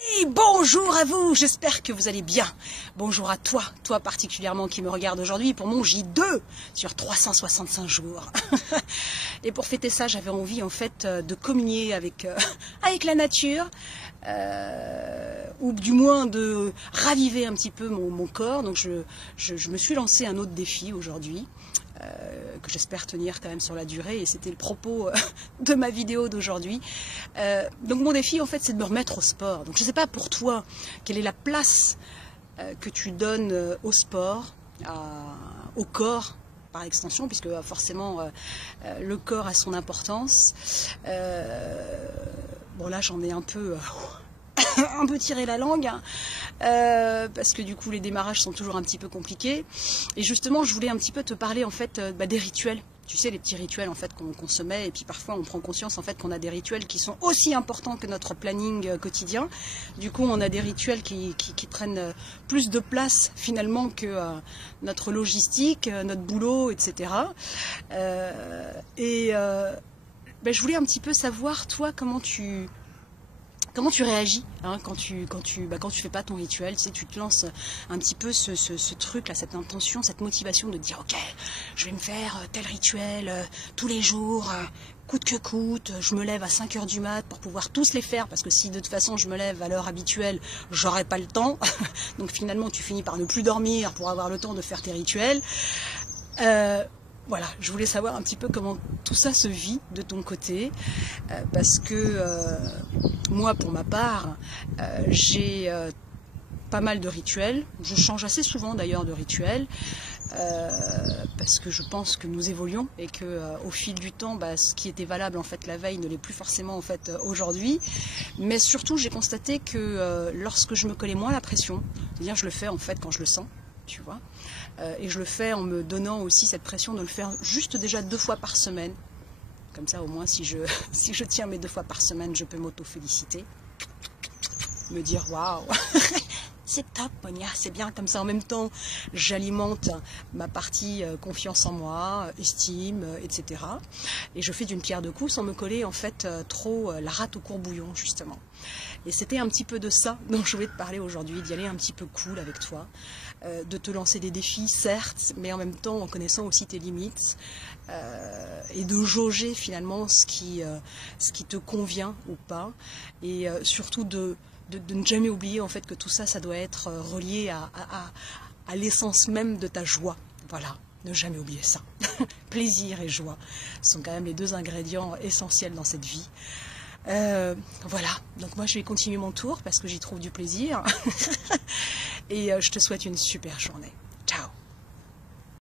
Et bonjour à vous, j'espère que vous allez bien. Bonjour à toi particulièrement qui me regarde aujourd'hui pour mon J2 sur 365 jours. Et pour fêter ça, j'avais envie en fait de communier avec la nature, ou du moins de raviver un petit peu mon corps. Donc je me suis lancé un autre défi aujourd'hui, que j'espère tenir quand même sur la durée, et c'était le propos de ma vidéo d'aujourd'hui. Donc mon défi en fait c'est de me remettre au sport. Donc je ne sais pas pour toi quelle est la place que tu donnes au sport, au corps par extension, puisque forcément le corps a son importance. Bon là j'en ai un peu tiré la langue, hein, parce que du coup les démarrages sont toujours un petit peu compliqués. Et justement je voulais un petit peu te parler en fait des rituels. Tu sais, les petits rituels en fait qu'on se met, et puis parfois on prend conscience en fait qu'on a des rituels qui sont aussi importants que notre planning quotidien. Du coup on a des rituels qui prennent plus de place finalement que notre logistique, notre boulot, etc. Je voulais un petit peu savoir toi comment tu réagis, hein, quand tu fais pas ton rituel. Tu sais, tu te lances un petit peu ce truc là, cette intention, cette motivation de dire ok, je vais me faire tel rituel tous les jours, coûte que coûte. Je me lève à 5 h du mat pour pouvoir tous les faire, parce que si de toute façon je me lève à l'heure habituelle, j'aurai pas le temps. Donc finalement tu finis par ne plus dormir pour avoir le temps de faire tes rituels. Voilà, je voulais savoir un petit peu comment tout ça se vit de ton côté, parce que moi, pour ma part, j'ai pas mal de rituels. Je change assez souvent d'ailleurs de rituels, parce que je pense que nous évoluons et que au fil du temps, ce qui était valable en fait la veille ne l'est plus forcément en fait aujourd'hui. Mais surtout, j'ai constaté que lorsque je me collais moins la pression, c'est-à-dire je le fais en fait quand je le sens, tu vois. Et je le fais en me donnant aussi cette pression de le faire juste déjà 2 fois par semaine. Comme ça, au moins, si je tiens mes 2 fois par semaine, je peux m'auto-féliciter. Me dire, waouh, c'est top, Monia, c'est bien. Comme ça, en même temps, j'alimente ma partie confiance en moi, estime, etc. Et je fais d'une pierre deux coups sans me coller, en fait, trop la rate au courbouillon, justement. Et c'était un petit peu de ça dont je voulais te parler aujourd'hui, d'y aller un petit peu cool avec toi, de te lancer des défis, certes, mais en même temps en connaissant aussi tes limites, et de jauger finalement ce qui te convient ou pas, et surtout de ne jamais oublier en fait que tout ça, ça doit être relié à l'essence même de ta joie. Voilà, ne jamais oublier ça. Plaisir et joie sont quand même les 2 ingrédients essentiels dans cette vie. Voilà, donc moi je vais continuer mon tour parce que j'y trouve du plaisir. Et je te souhaite une super journée.